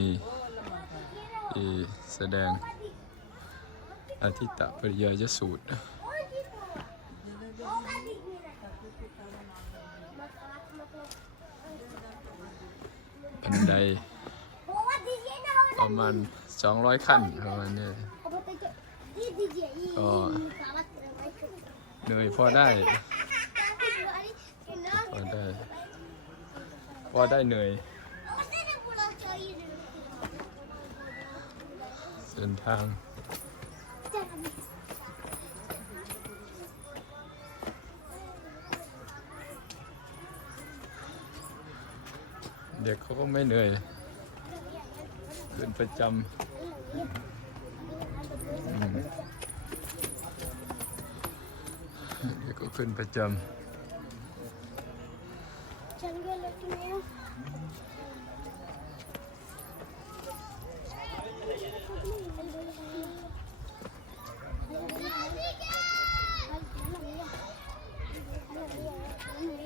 นีที่แสดงอาทิตตปริยายสูตร บันไดประมาณ 200 ขั้นประมาณนี้ก็เหนื่อยพอได้ พอได้ พอได้เหนื่อย เส้นทางเด็กเขาก็ไม่เหนื่อยขึ้นประจำอืมเด็กก็ขึ้นประจเฮ้ยำ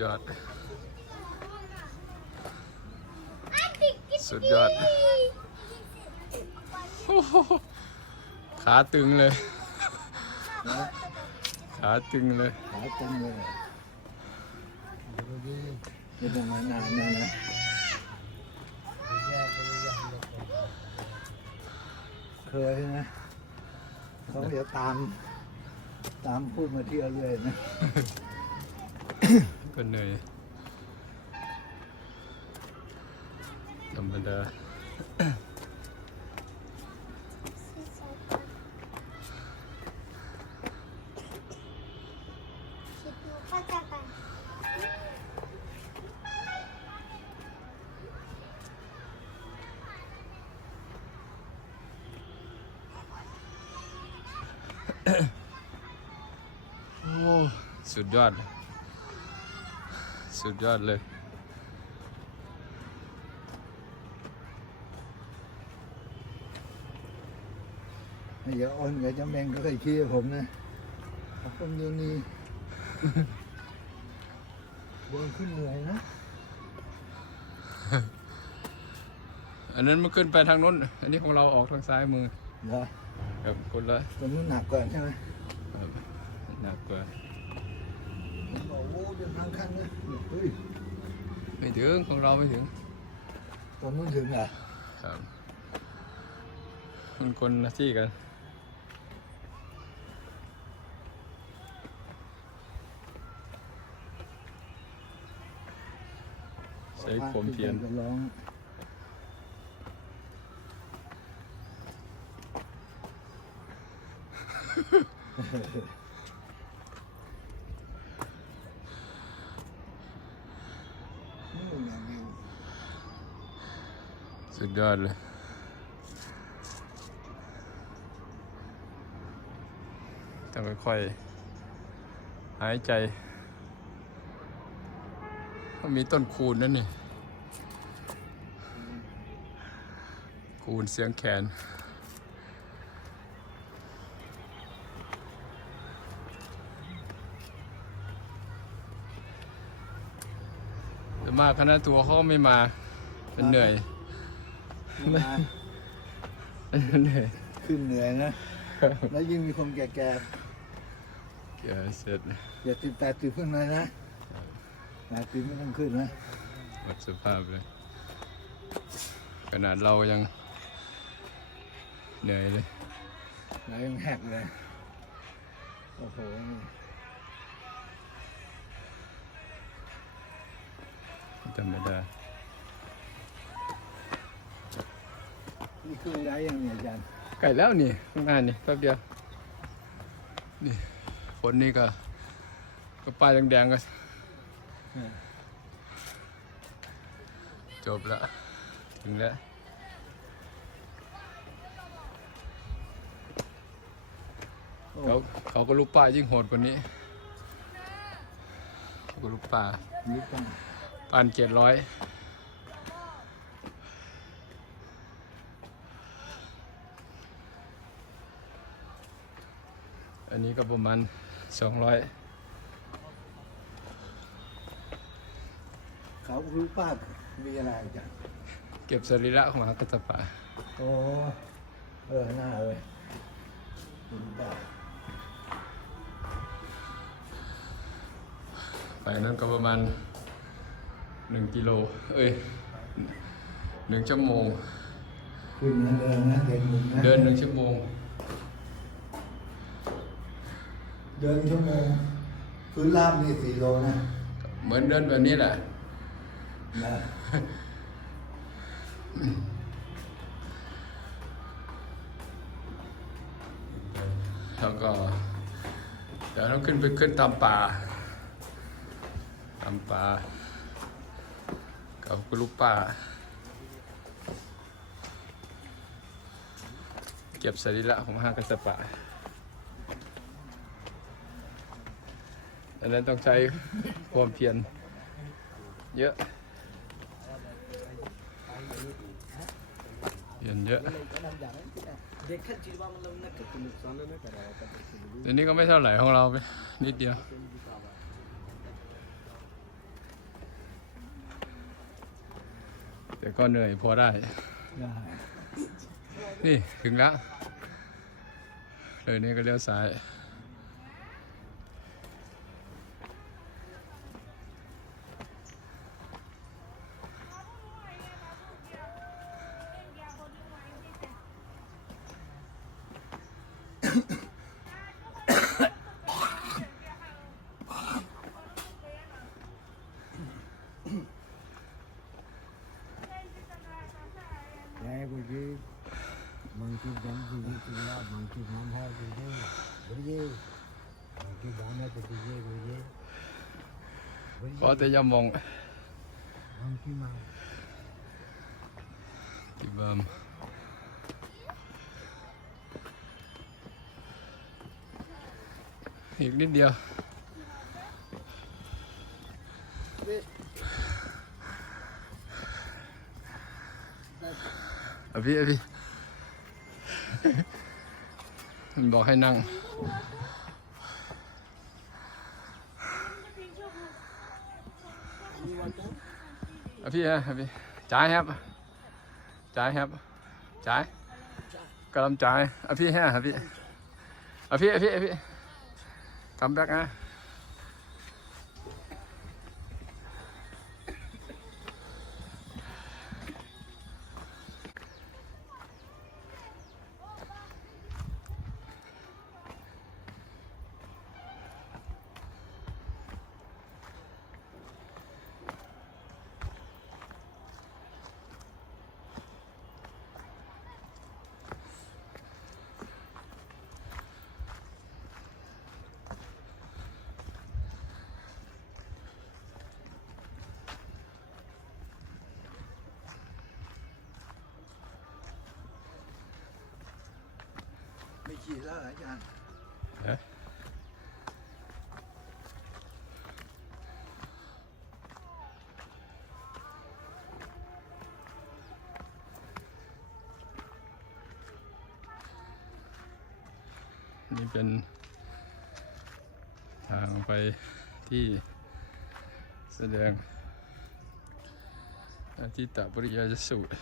ยอด สุดยอดโอ้โหขาตึงเลย ขาตึงเลยหาจังเลยไม่ต้องมานานนะนะเคยนะเขาเดี๋ยวตาม ตามพูดมาเที่ยวเลยนะ ก็เหนื่อยธรรมดาโอ้สุดยอด สุดยอดเลยอย่าอ้อนกับเจ้าแมงก็เคยขี้ผมนะเอาคนเดียวนี้เดินขึ้นเหนื่อยนะ อันนั้นมันขึ้นไปทางนู้น อันนี้ของเราออกทางซ้ายมือเหรอครับคนละตรงนู้นหนักกว่าใช่ไหมครับหนักกว่า บอกโอ้เดินทางขั้นนะเฮ้ย ไม่ถึงของเราไม่ถึงตรงนู้นถึงเหรอครับมันคนละที่กันใช้โคมเทียนจะร้องนู่นน่ะวิว สุดยอดเลยต้องค่อยๆหายใจมีต้นคูณนั่นนี่ คูณเสียงแขน แต่มากคณะตัวเขาไม่มา เป็นเหนื่อย มาเหนื่อยขึ้นเหนื่อยนะ แล้วยิ่งมีคนแก่เกี่ยวเสร็จๆอย่าติดแปดติดขึ้นมานะแปดติดไม่ต้องขึ้นนะหมดสภาพเลย ขนาดเรายังเหนื่อยเลยแล้วยังแหกเลย โอ้โหไม่ธรรมดา นี่คือได้ยังเนี่ยอาจารย์ไก่แล้วนี่ข้างหน้านี่แป๊บเดียว นี่นนี่ก็ก็ป้ายแดงๆก็เนี่ยจบแล้วถึงแล้วโอ้เขาเขาก็รูปป้ายยิ่งโหดกว่านี้เขาก็รูปป้านี่ต้องปันเจ็ดร้อย อันนี้ก็ประมาณสองร้อยเขารู้ป้ามีอะไรจ้ะเก็บสรีระของมหากัสสปะโอ้เออหน้าเลยรู้ป้าไปนั้นก็ประมาณหนึ่งกิโล เอ้ยหนึ่งชั่วโมง ขึ้นนะเดินนะเดินมุมนะ เดินหนึ่งชั่วโมง เดินชั่วโมงพื้นราบนี่สี่โลนะเหมือนเดินแบบนี้แหละนะแล้วก็เดี๋ยวต้องขึ้นไปขึ้นตามป่าตามป่ากับกุลูกป่าเก็บสรีระของห้างกัสสปะ อันนั้นต้องใช้ความเพียรเยอะเพียรเยอะตัวนี้ก็ไม่เท่าไหร่ของเราไปนิดเดียวแต่ก็เหนื่อยพอได้ นี่ ถึงแล้วเลยนี่ก็เลี้ยวซ้าย có thể cho mong cái bơm hiệt đi điều. Ở vị ở vị bỏ hay năng พี่ฮะพี่จ่ายครับจ่ายครับจ่ายกำลังจ่ายอะพี่ฮะพี่อะพี่อะพี่อะพี่ทำแบกนะ กี่แล้วอาจารย์นี่เป็นทางไปที่แสดงอาทิตตปริยาสูตร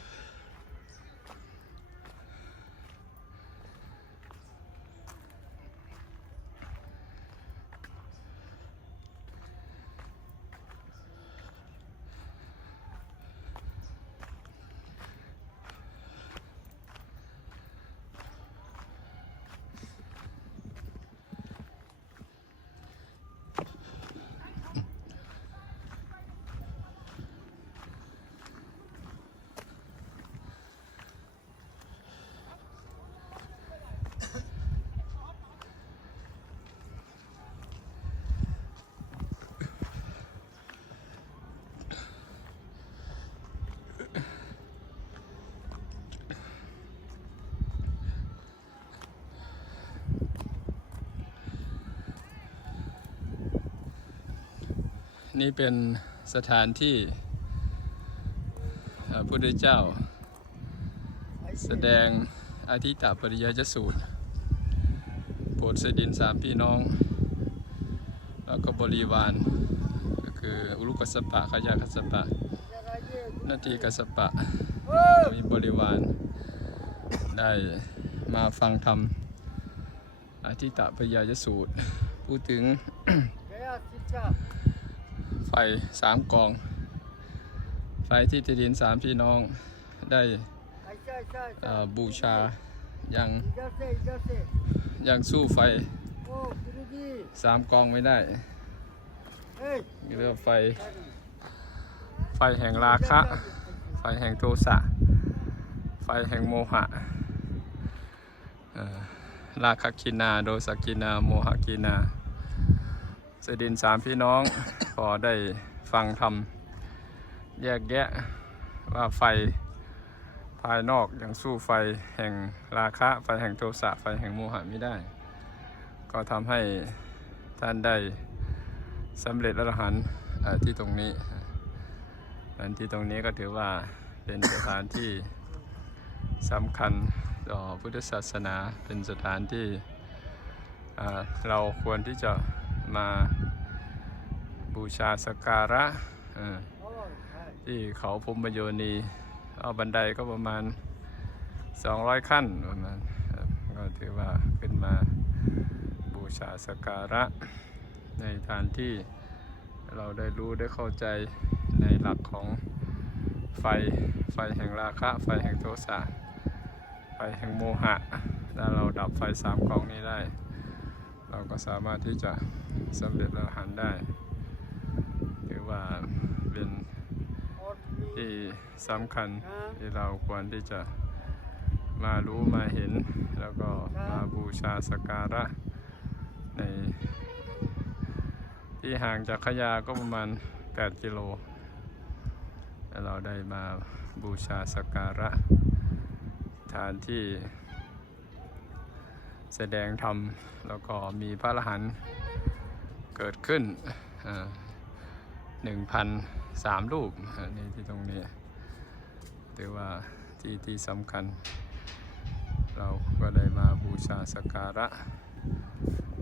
นี่เป็นสถานที่พระพุทธเจ้า แสดงอาทิตตปริยยสูตรโปรดเสดินสามพี่น้อง แล้วก็บริวารก็คืออุลุกกัสปะขยากัสปะ นาทีกัสปะ มีบริวาร ได้มาฟังธรรมอาทิตตปริยยสูตร พูดถึง สามกอง ไฟที่ติดินสามพี่น้องได้บูชายังยังสู้ไฟสามกองไม่ได้เรียกไฟ ไฟแห่งราคะ ไฟแห่งโทสะ ไฟแห่งโมหะราคะกินา โดสกินา โมหกินา เสดินสามพี่น้อง พอได้ฟังธรรมแยกแยะว่าไฟภายนอกยังสู้ไฟแห่งราคะ ไฟแห่งโทสะไฟแห่งโมหะไม่ได้ ก็ทำให้ท่านได้สำเร็จอรหันต์ที่ตรงนี้อันที่ตรงนี้ก็ถือว่าเป็นสถานที่สำคัญต่อพุทธศาสนาเป็นสถานที่เราควรที่จะมา บูชาสการะที่เขาพมโยนี เอาบันไดก็ประมาณ 200 ขั้นประมาณก็ถือว่าขึ้นมาบูชาสการะ ในฐานที่เราได้รู้ได้เข้าใจในหลักของไฟไฟแห่งราคะ ไฟแห่งโทสะไฟแห่งโมหะ ถ้าเราดับไฟสามกองนี้ได้ เราก็สามารถที่จะสำเร็จอรหันต์ได้ ว่าเป็นที่สำคัญที่เราควรที่จะมารู้มาเห็น แล้วก็มาบูชาสกการะ ใน ที่ห่างจากขยาก็ประมาณ 8 กิโลแล้วเราได้มาบูชาสกการะฐานที่แสดงธรรม แล้วก็มีพระอรหันต์เกิดขึ้น หนึ่งพันสามรูปอ่านี่ที่ตรงนี้ถือว่าที่ที่สำคัญ เราก็ได้มาบูชาสกการะ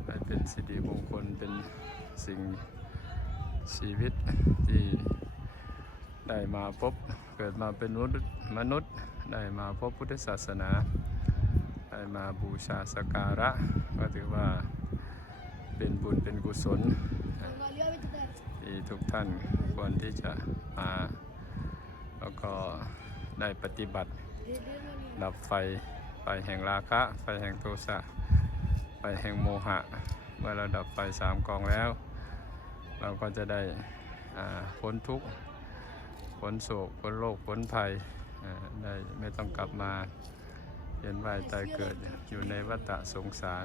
ได้เป็นสิริมงคลเป็นสิ่งชีวิตที่ได้มาพบเกิดมาเป็นมนุษย์ ได้มาพบพุทธศาสนา ได้มาบูชาสกการะ ก็ถือว่าเป็นบุญเป็นกุศล ที่ทุกท่านควรที่จะมา แล้วก็ได้ปฏิบัติ ดับไฟ ไฟแห่งราคะ ไฟแห่งโทสะ ไฟแห่งโมหะ เมื่อเราดับไฟสามกองแล้ว เราก็จะได้พ้นทุกข์พ้นโศกพ้นโรคพ้นภัยได้ไม่ต้องกลับมาเวียนว่ายตายเกิดอยู่ในวัฏสงสาร